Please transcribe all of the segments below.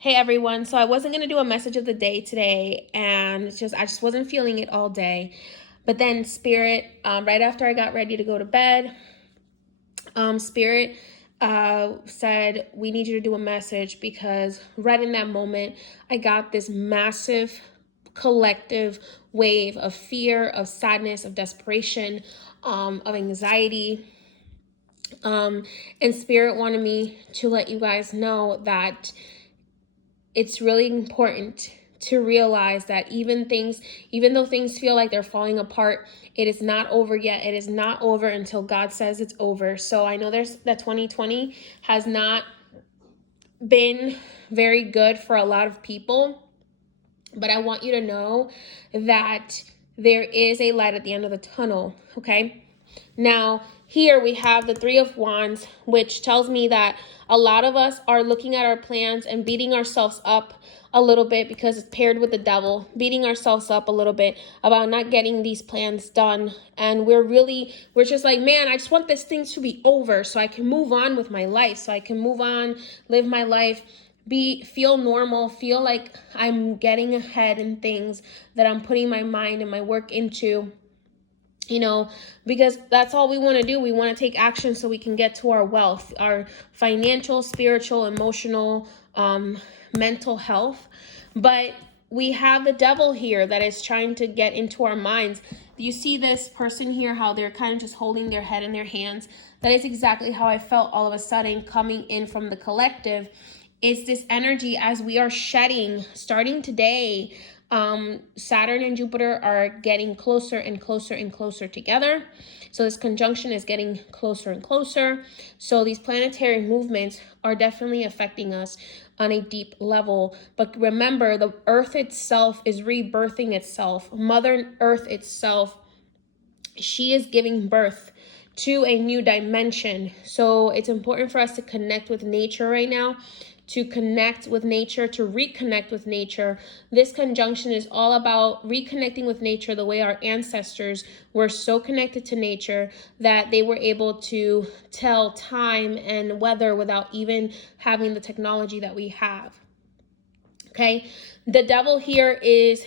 Hey everyone, so I wasn't gonna do a message of the day today, and I just wasn't feeling it all day. But then Spirit, right after I got ready to go to bed, Spirit said we need you to do a message because right in that moment I got this massive collective wave of fear, of sadness, of desperation, of anxiety. And Spirit wanted me to let you guys know that it's really important to realize that even though things feel like they're falling apart, it is not over yet. It is not over until God says it's over. So I know that 2020 has not been very good for a lot of people, but I want you to know that there is a light at the end of the tunnel, okay? Now, here we have the Three of Wands, which tells me that a lot of us are looking at our plans and beating ourselves up a little bit because it's paired with the devil, beating ourselves up a little bit about not getting these plans done. And we're just like, man, I just want this thing to be over so I can move on with my life, so I can move on, live my life, feel normal, feel like I'm getting ahead in things that I'm putting my mind and my work into. Because that's all we want to do. We want to take action so we can get to our wealth, our financial, spiritual, emotional, mental health. But we have the devil here that is trying to get into our minds. You see this person here, how they're kind of just holding their head in their hands. That is exactly how I felt all of a sudden coming in from the collective. It's this energy as we are shedding, starting today. Saturn and Jupiter are getting closer and closer and closer together. So this conjunction is getting closer and closer. So these planetary movements are definitely affecting us on a deep level. But remember, the earth itself is rebirthing itself. Mother Earth itself, she is giving birth to a new dimension. So it's important for us to connect with nature right now, to connect with nature, to reconnect with nature. This conjunction is all about reconnecting with nature the way our ancestors were so connected to nature that they were able to tell time and weather without even having the technology that we have. Okay? The devil here is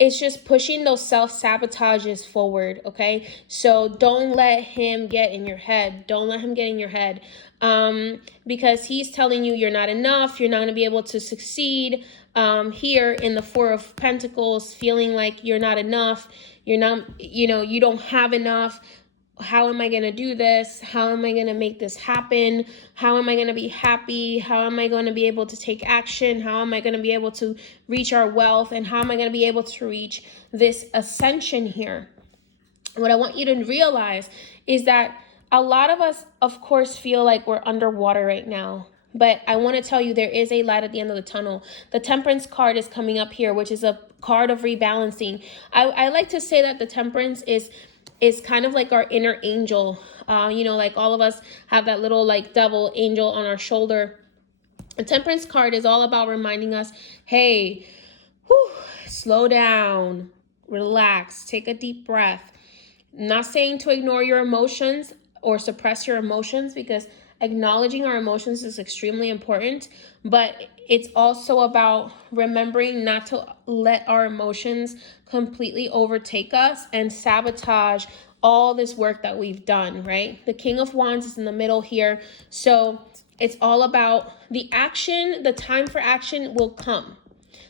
just pushing those self-sabotages forward, okay? So don't let him get in your head. Don't let him get in your head. Because he's telling you you're not enough, you're not going to be able to succeed. Here in the Four of Pentacles, feeling like you're not enough, you're not, you don't have enough. How am I going to do this? How am I going to make this happen? How am I going to be happy? How am I going to be able to take action? How am I going to be able to reach our wealth? And how am I going to be able to reach this ascension here? What I want you to realize is that a lot of us, of course, feel like we're underwater right now. But I want to tell you there is a light at the end of the tunnel. The Temperance card is coming up here, which is a card of rebalancing. I like to say that the Temperance is kind of like our inner angel. Like all of us have that little like devil angel on our shoulder. The Temperance card is all about reminding us, hey, slow down, relax, take a deep breath. I'm not saying to ignore your emotions or suppress your emotions, because acknowledging our emotions is extremely important, but it's also about remembering not to let our emotions completely overtake us and sabotage all this work that we've done, right? The King of Wands is in the middle here. So it's all about the action. The time for action will come.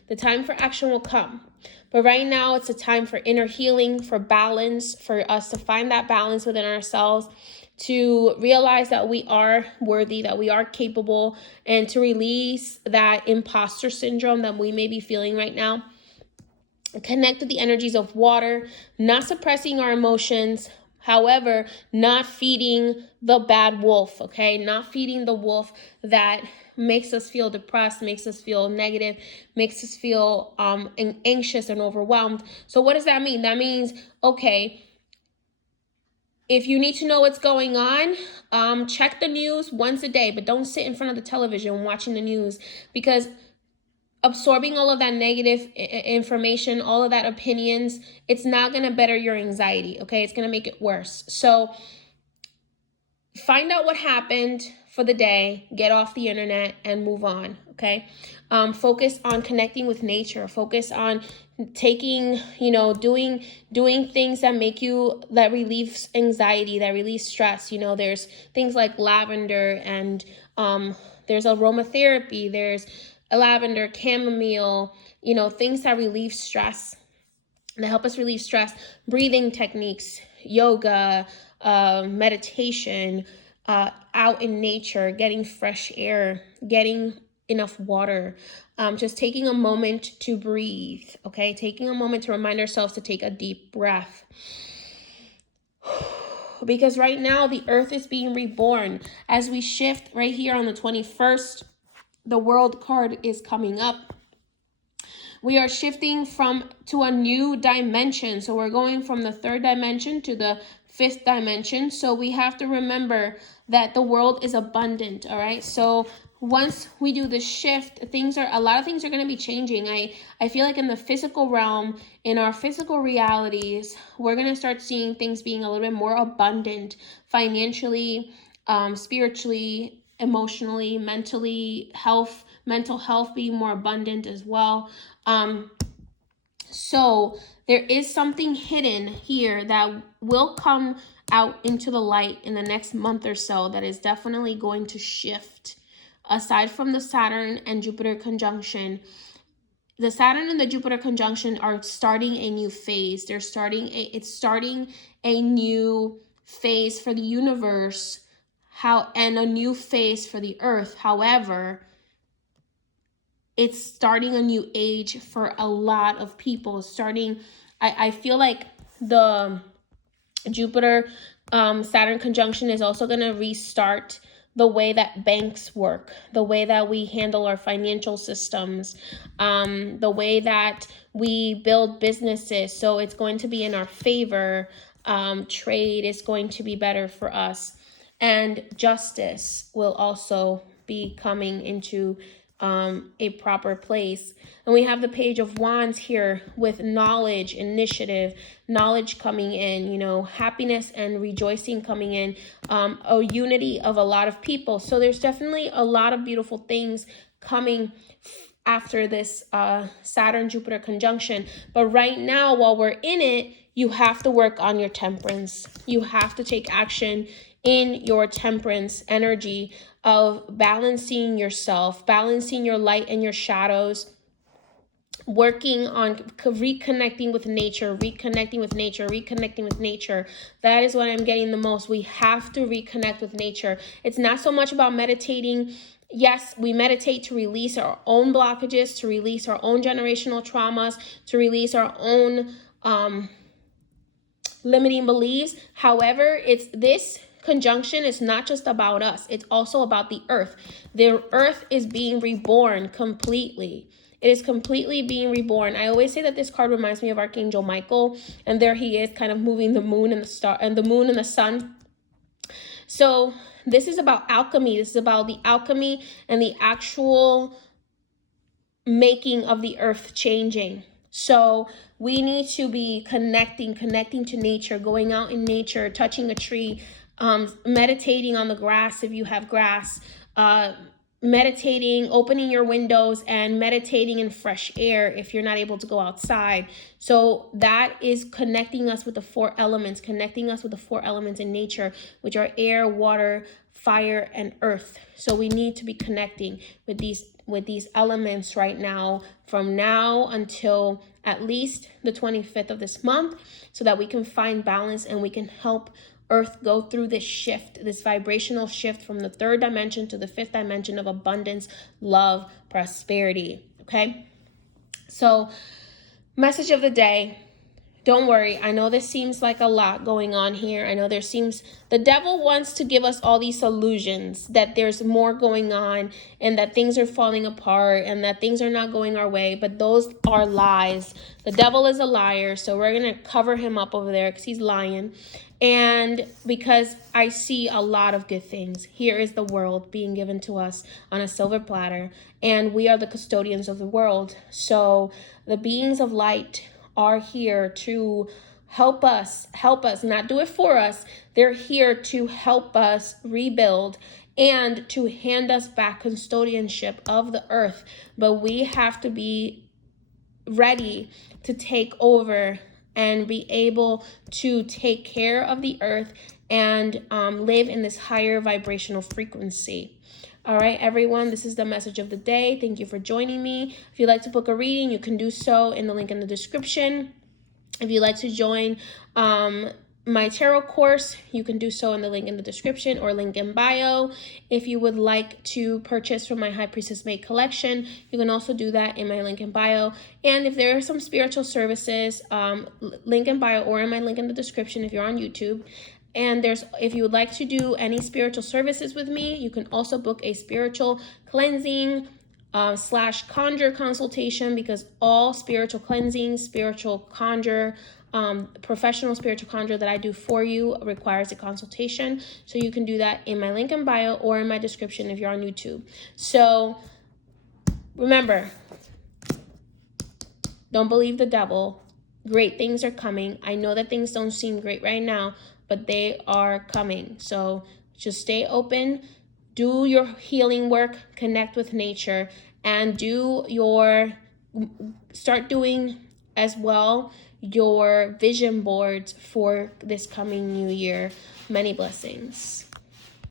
The time for action will come. But right now, it's a time for inner healing, for balance, for us to find that balance within ourselves, to realize that we are worthy, that we are capable, and to release that imposter syndrome that we may be feeling right now. Connect with the energies of water, not suppressing our emotions. However, not feeding the bad wolf, okay? Not feeding the wolf that makes us feel depressed, makes us feel negative, makes us feel anxious and overwhelmed. So what does that mean? That means, okay, if you need to know what's going on, check the news once a day, but don't sit in front of the television watching the news, because absorbing all of that negative information, all of that opinions, it's not going to better your anxiety, okay? It's going to make it worse. So find out what happened. for the day, get off the internet and move on, okay? Focus on connecting with nature. Focus on taking, doing things that relieves anxiety, that relieves stress. There's things like lavender, and there's aromatherapy, there's lavender, chamomile, things that relieve stress, that help us relieve stress. Breathing techniques, yoga, meditation, out in nature, getting fresh air, getting enough water, just taking a moment to breathe, okay? Taking a moment to remind ourselves to take a deep breath. Because right now the earth is being reborn. As we shift right here on the 21st, the world card is coming up. We are shifting to a new dimension. So we're going from the 3rd dimension to the 5th dimension. So we have to remember that the world is abundant, all right? So once we do the shift, a lot of things are going to be changing. I feel like in the physical realm, in our physical realities, we're going to start seeing things being a little bit more abundant financially, spiritually, emotionally, mentally, mental health being more abundant as well. So there is something hidden here that will come out into the light in the next month or so that is definitely going to shift. Aside from the Saturn and Jupiter conjunction, the Saturn and the Jupiter conjunction are starting a new phase. It's starting a new phase for the universe, and a new phase for the earth. However, it's starting a new age for a lot of people. I feel like the Jupiter Saturn conjunction is also going to restart the way that banks work, the way that we handle our financial systems, the way that we build businesses. So it's going to be in our favor. Trade is going to be better for us. And justice will also be coming into a proper place. And we have the Page of Wands here with knowledge, initiative, knowledge coming in, happiness and rejoicing coming in, a unity of a lot of people. So there's definitely a lot of beautiful things coming after this Saturn-Jupiter conjunction. But right now, while we're in it, you have to work on your temperance. You have to take action in your temperance energy of balancing yourself, balancing your light and your shadows, working on reconnecting with nature. That is what I'm getting the most. We have to reconnect with nature. It's not so much about meditating. Yes, we meditate to release our own blockages, to release our own generational traumas, to release our own limiting beliefs. However, this conjunction is not just about us. It's also about the earth. The earth is being reborn completely. It is completely being reborn. I always say that this card reminds me of Archangel Michael, and there he is kind of moving the moon and the sun. So this is about alchemy. This is about the alchemy and the actual making of the earth changing. So we need to be connecting to nature, going out in nature, touching a tree, meditating on the grass if you have grass, meditating, opening your windows and meditating in fresh air if you're not able to go outside. So that is connecting us with the 4 elements, in nature, which are air, water, fire, and earth. So we need to be connecting with these elements right now, from now until at least the 25th of this month, so that we can find balance and we can help Earth go through this shift, this vibrational shift from the 3rd dimension to the 5th dimension of abundance, love, prosperity. Okay? So, message of the day. Don't worry. I know this seems like a lot going on here. I know the devil wants to give us all these illusions that there's more going on and that things are falling apart and that things are not going our way. But those are lies. The devil is a liar. So we're going to cover him up over there because he's lying. And because I see a lot of good things. Here is the world being given to us on a silver platter. And we are the custodians of the world. So the beings of light are here to help us, not do it for us. They're here to help us rebuild and to hand us back custodianship of the earth. But we have to be ready to take over and be able to take care of the earth and live in this higher vibrational frequency. All right, everyone, this is the message of the day. Thank you for joining me. If you'd like to book a reading, you can do so in the link in the description. If you'd like to join my tarot course, you can do so in the link in the description or link in bio. If you would like to purchase from my High Priestess Made collection, you can also do that in my link in bio. And if there are some spiritual services, link in bio or in my link in the description if you're on YouTube. And if you would like to do any spiritual services with me, you can also book a spiritual cleansing / conjure consultation, because all spiritual cleansing, spiritual conjure, professional spiritual conjure that I do for you requires a consultation. So you can do that in my link in bio or in my description if you're on YouTube. So remember, don't believe the devil. Great things are coming. I know that things don't seem great right now, but they are coming. So just stay open, do your healing work, connect with nature, and start doing as well your vision boards for this coming new year. Many blessings.